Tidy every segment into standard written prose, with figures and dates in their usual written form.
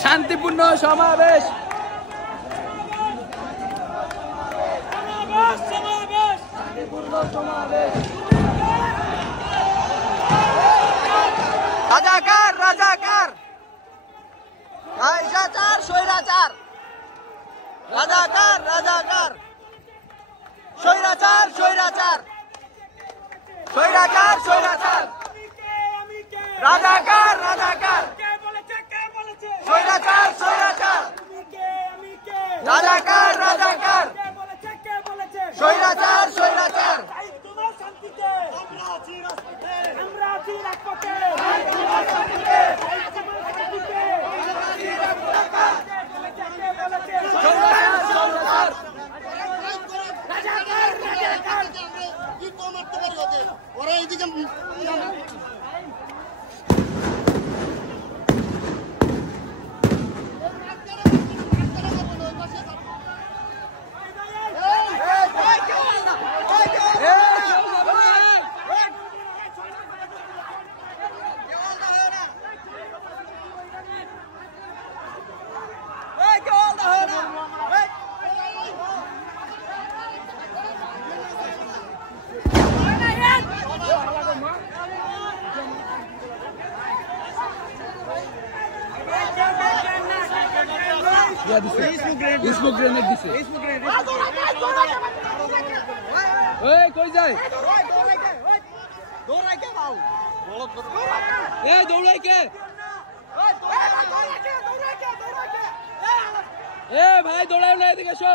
শান্তিপূর্ণ সমাবেশ শান্তিপূর্ণ সমাবেশ রাজাকার রাজাকার স্বৈরাচার স্বৈরাচার রাজাকার রাজাকার স্বৈরাচার স্বৈরাচার স্বৈরাচার স্বৈরাচার রাজাকার রাজাকার স্বৈরাচার স্বৈরাচার রাজাকার রাজাকার স্বৈরাচার স্বৈরাচার ওরা এইদিকে স্মোক গ্রেনেড দিছে এই কই যায় দৌড়াই কে বাউ এই দৌড়াই কে এ ভাই দৌড়াও না এদিকে এসো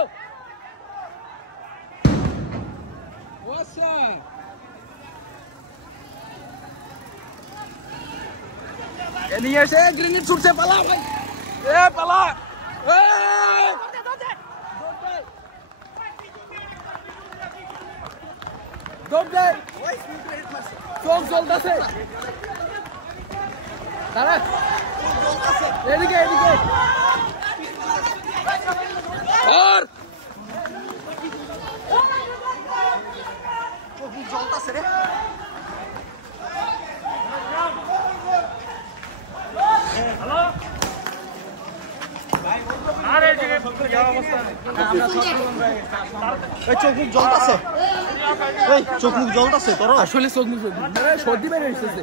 ওয়াসা এদিকে এসে গ্রেনেড ছুটছে পালা ভাই এ পালা চোখ জ্বলতেছে এদিকে এদিকে চোখ জ্বলতেছে রে চোখ মুখ জ্বলতেছে চোখ মুখ জ্বলতেছে তোর আসলে চোখ মুখ সর্দি বেড়ে এসেছে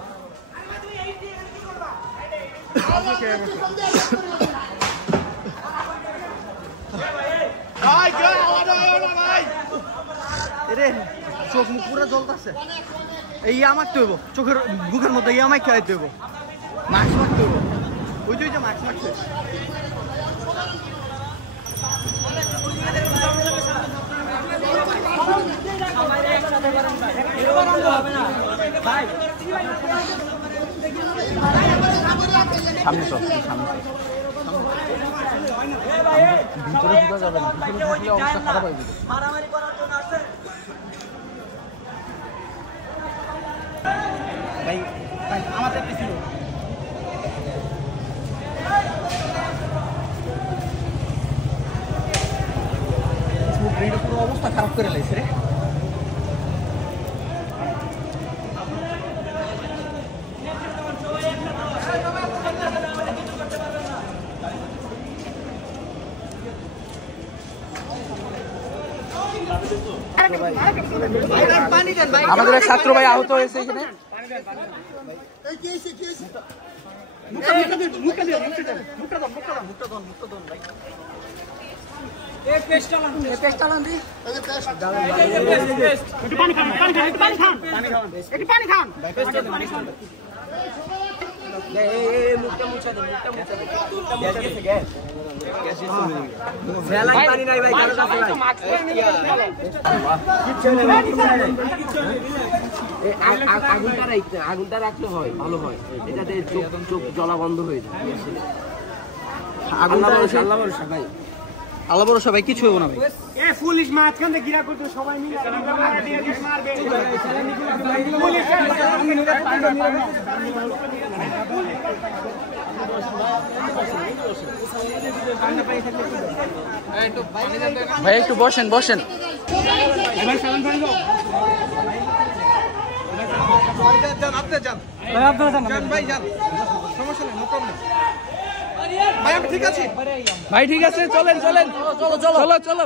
চোখ মুখ পুরো জ্বলতেছে এই আমার তৈব চোখের মুখের মধ্যে আমায় খেয়ে তৈব মাস্ক মারতে হইব ওই যে মাস্ক মারছে সামনে তো ভিতরে ঢুকা যাবে না ভিতরে ঢুকলে অবস্থা খারাপ হয়ে যাবে মারামারি করার জন্য আসছে ভাই ভাই আমাদের পিছনে পুরো অবস্থা খারাপ করে লাইছে রে আমাদের এক ছাত্র ভাই আহত হয়েছে এখানে আগুনটা রাখলে হয় ভালো হয় এটাতে চোখ জ্বলা বন্ধ হয়ে যায় আগুনটা আল্লাহ ভরসা ভাই। আল্লাহ ভরসা ভাই, কিছু হবো না ভাই। এ পুলিশ মাঝখান থেকে ঘিরা করতে সবাই মিলে মারবে। ভাই একটু বসেন বসেন। ভাই আমি ঠিক আছি। ভাই ঠিক আছে, চলেন চলেন, চলো চলো চলো চলো।